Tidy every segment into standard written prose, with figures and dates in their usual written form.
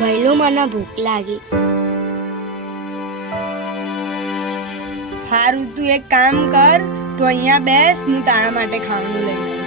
ભૈલું મને ભૂખ લાગી. હારું, તું એક કામ કર, તું અહીંયા બેસ, હું તારા માટે ખાવાનું લઈને આવું.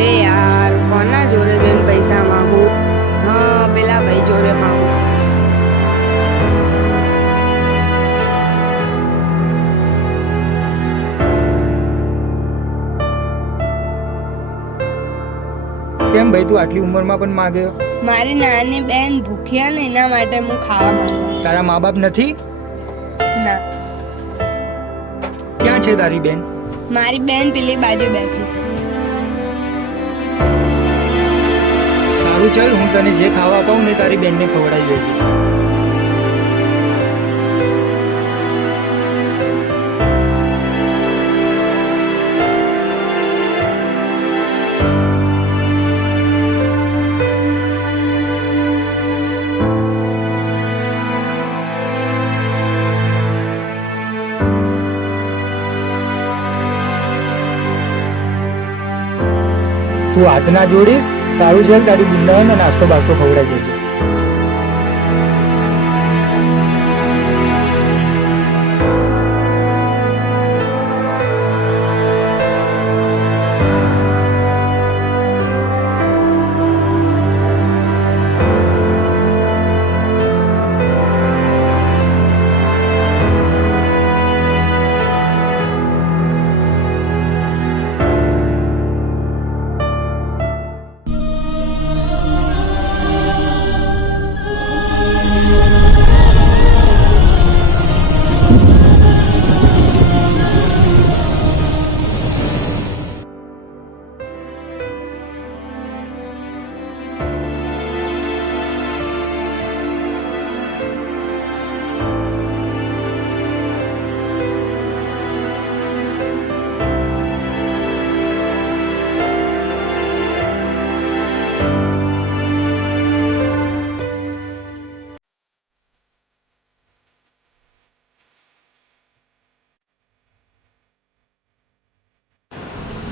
બે યાર, કોના જોડે જઈને પૈસા માંગુ? હા, પેલા ભાઈ જોડે માંગુ. કેમ ભાઈ, તું આટલી ઉંમરમાં પણ માગે? મારી નાની બેન ભૂખ્યા ને એના માટે હું ખાવા માંગુ. તારા મા બાપ નથી? ના, ક્યાં છે તારી બેન? મારી બેન પેલી બાજુ બેઠી છે. સારું ચાલ, હું તને જે ખાવા અપાવું ને તારી બેનને ખવડાવી દેજે. તું હાથ ના જોડીશ. સારું ચાલ, તારી બુંદાને નાસ્તો બાસ્તો ખવડાવી દેજે.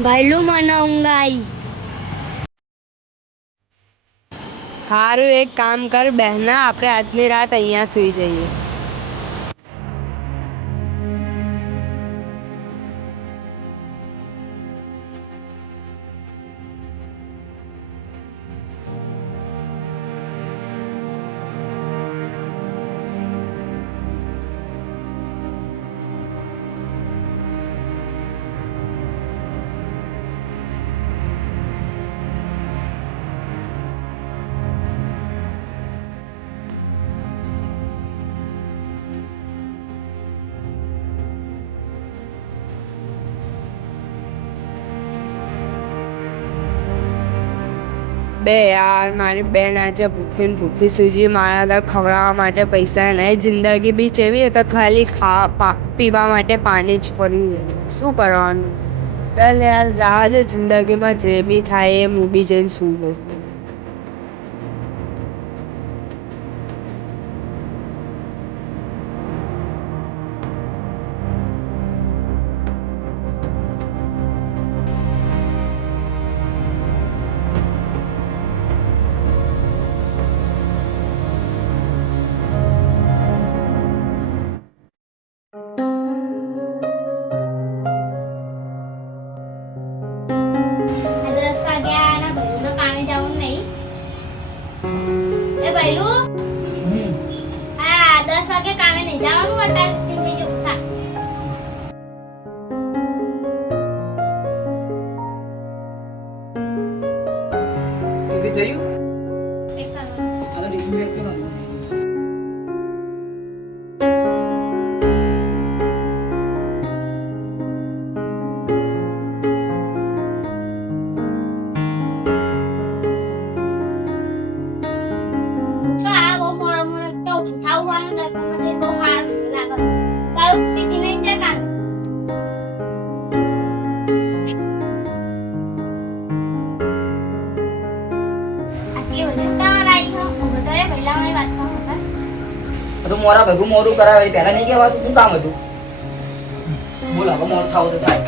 ભૈલું મને ઊંઘ આવી. હારું, એક કામ કર બહેના, આપણે આજની રાત અહીંયા સૂઈ જઈએ. બે યાર, મારી બેન આજે ભૂખી ને ભૂખી સૂજી, મારા ઘર ખવડાવવા માટે પૈસા નહીં. જિંદગી બી ચેવી તો ખાલી પીવા માટે પાણી જ પડ્યું. શું કરવાનું? ચાલ યાર, જવા દે, જિંદગીમાં જે બી થાય એ હું બી જઈને શું લઉં. બધું મોરા ભેગું મોડું કરાવે પહેલા નહીં કહેવાતું શું કામ હતું બોલ હવે મોડું થાવું તો થાય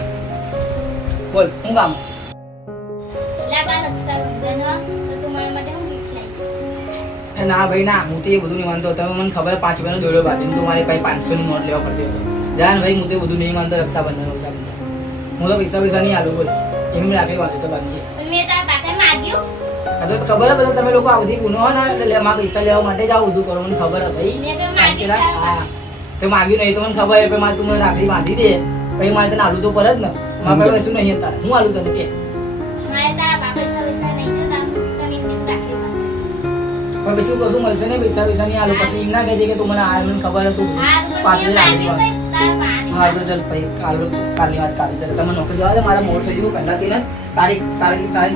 બોલ શું કામ એ ના ભાઈ ના હું તો એ બધું નહીં માનતો તમે મને ખબર 5 રૂપિયાનો દોડો બાંધીને તો મારી પાસે 500 ની નોટ લેવા પડતી હતો જાન ભાઈ હું તો એ બધું નહીં માનતો રક્ષાબંધન હું તો પૈસા નહીં આલું બોલ એમ રાખી વાંધો તો બાંધી તો ખબર હે બધા તમે લોકો આ બધી ગુનો હોય ને એટલે એમાં પૈસા લેવા માટે જ આવું બધું કરો મને ખબર હે ભાઈ શાંતિ રાખ હા તો માગ્યું નહીં તો મને ખબર હે કે મારે તું મને રાખડી બાંધી દે પછી મારે તને આલુ તો પર જ ને મારા પાસે શું નહીં તારે હું આલુ તને કે પણ પછી કશું મળશે ને પૈસા નહીં આલુ પછી એમ ના કહી દે કે તું મને આ મને ખબર હે તું પાછી રાખડી હા તો ચાલ ભાઈ કાલની વાત કાલે ચાલ તમે નોકરી જવા દે મારા મોડ થઈ ગયું પહેલાથી ને તારી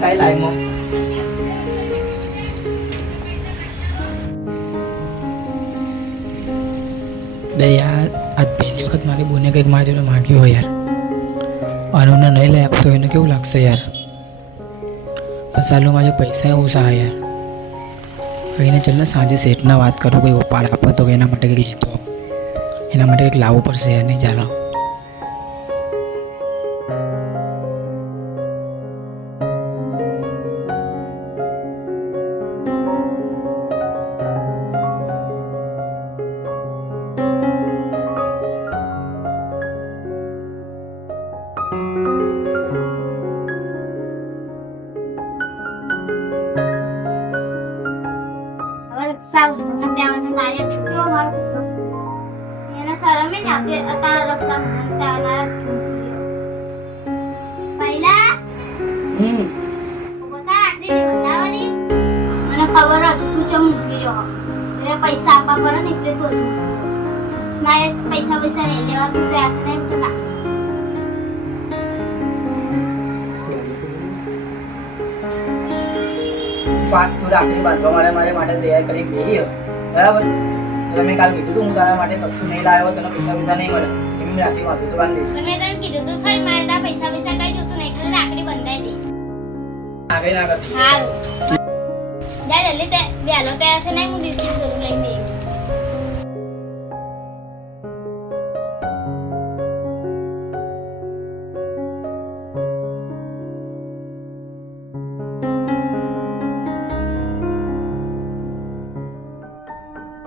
લાઈફમાં બે યાર આજ પહેલી વખત મારી બોને કંઈક મારી જોડે માગ્યું હોય યાર અનુને નહીં લઈ આપતો એને કેવું લાગશે યાર પણ ચાલો મારે પૈસા ઓછા યાર કહીને ચાલ ને સાંજે શેઠના વાત કરું કંઈ ઉપાડ આપો તો એના માટે કંઈક લેતો એના માટે કંઈક લાવવું પડશે યાર નહીં ચાલો ખબર હતું તું ચમ મૂકી રહ્યો એટલે પૈસા આપવા પડે ને એટલે તો મારે પૈસા નહીં લેવા તું તો આપણે તો ના તું રાખડી બાંધવા મારે માટે તૈયાર કરી બેહી બરાબર તમે કાલ કીધું તું હું તારા માટે કશું નહીં લાવ્યો તને પૈસા નહીં મળે એમ રાખડી બાંધું તો બાંધી મેં તને કીધું તું ફરી મારે તા પૈસા કઈ જોતું નહીં ખાલી રાખડી બંધાઈ દે આગળ ના કરતી હારું જા જલ્દી તે બેલો તૈયાર છે નહીં હું બિસ્કિટ બધું લઈ દે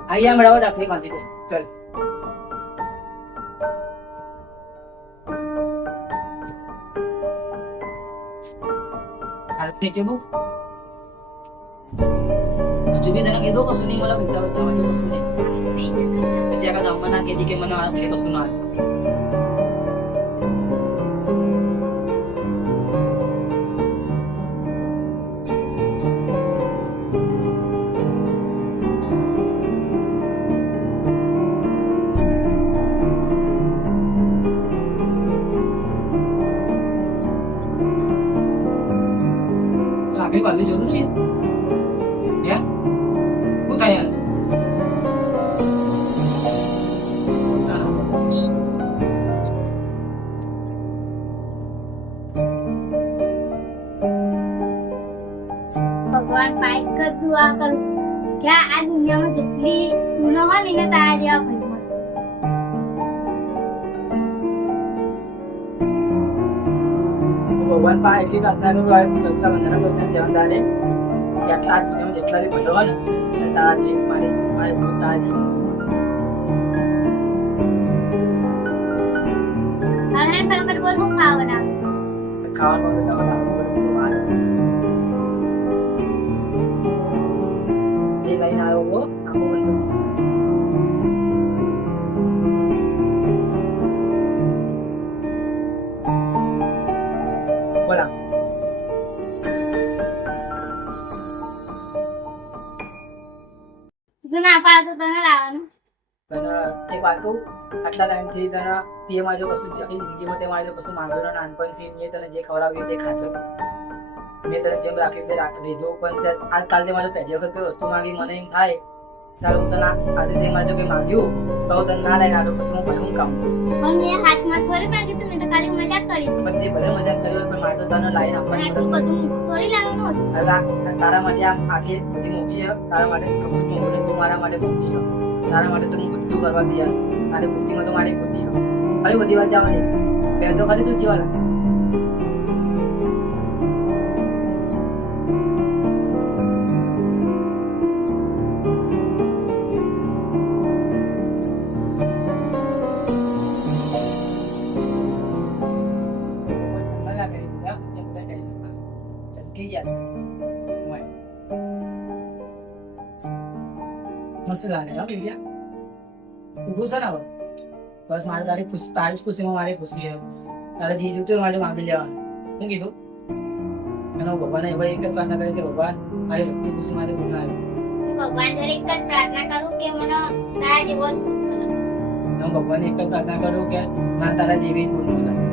અહીંયા મળાવો રાખડી બાંધી દે ચલ નીચે બુક હજુ બી તને કીધું કશું નહીં મળે પૈસા બતાવવા જો કશું નહીં પછી આગળ નંબર ના કીધી કે મને આ કશું ના આગળ બાજુ જરૂર નહીં ભગવાન પાઇક કર દુઆ કરું કે આ દુનિયામાં જેટલી ગુનો હોય ને એને તારા જેવા ભાઈ ભગવાન પાસે એટલી પ્રાર્થના કરું આ રક્ષાબંધન બધા ધ્યાનદારે કે આટલા દુનિયામાં જેટલા બી ભલો હોય ને તારા જે મારી તારા જે અરે ફટાફટ બોલ હું ખાવા બનાવું ખાવાનું તો મારું જે લઈને આવ્યો હો આખો બંધ બોલા ના પાડતો તને લાવવાનું તને એક વાત કહું આટલા ટાઈમથી તને તે મારે જો કશું આખી જિંદગીમાં તે મારે જો કશું માંગ્યો નાનપણથી મેં તને જે ખવડાવ્યું તે ખાધું મેં તને જેમ રાખ્યું તે લીધું પણ આજકાલ તે મારે પહેલી વખત કોઈ વસ્તુ માંગી મને એમ થાય સારું હું તને આજે તે મારે જો કંઈ માંગ્યું તો તને ના લઈને આવ્યો પછી હું શું કામ પણ મેં હાથમાં થોડી માંગ્યું તું મેં તો ખાલી મજાક કરી પણ તે ભલે મજાક કર્યો પણ મારે તો તને લાઈને આપવાની બધું થોડી લાવવાનું હતું તારા માટે આખી બધી મૂકી તારા માટે કશું મોકલું તું મારા માટે મૂકી તારા માટે તો હું બધું કરવા તૈયાર. તારી ખુશીમાં તો મારી ખુશી છે. હવે બધી વાત જવા દે. બે તો ખરી તું જીવા લાગ. મસ્ત લાગે હા ભૈયા તું ખુશ છે ને હવે? બસ મારે તારી ખુશીમાં મારી ખુશી છે. તારે જે જોતું હોય મારે માગી લેવાનું. શું કીધું? અને હું ભગવાનને એવા એક જ પ્રાર્થના કરી કે ભગવાન મારી બધી ખુશી મારી પૂર્ણ આવે. ભગવાન જોડે એક જ પ્રાર્થના કરું કે મને તારા જેવો જ હું ભગવાનને એક જ પ્રાર્થના કરું કે મને તારા જેવી જ પૂર્ણ થાય.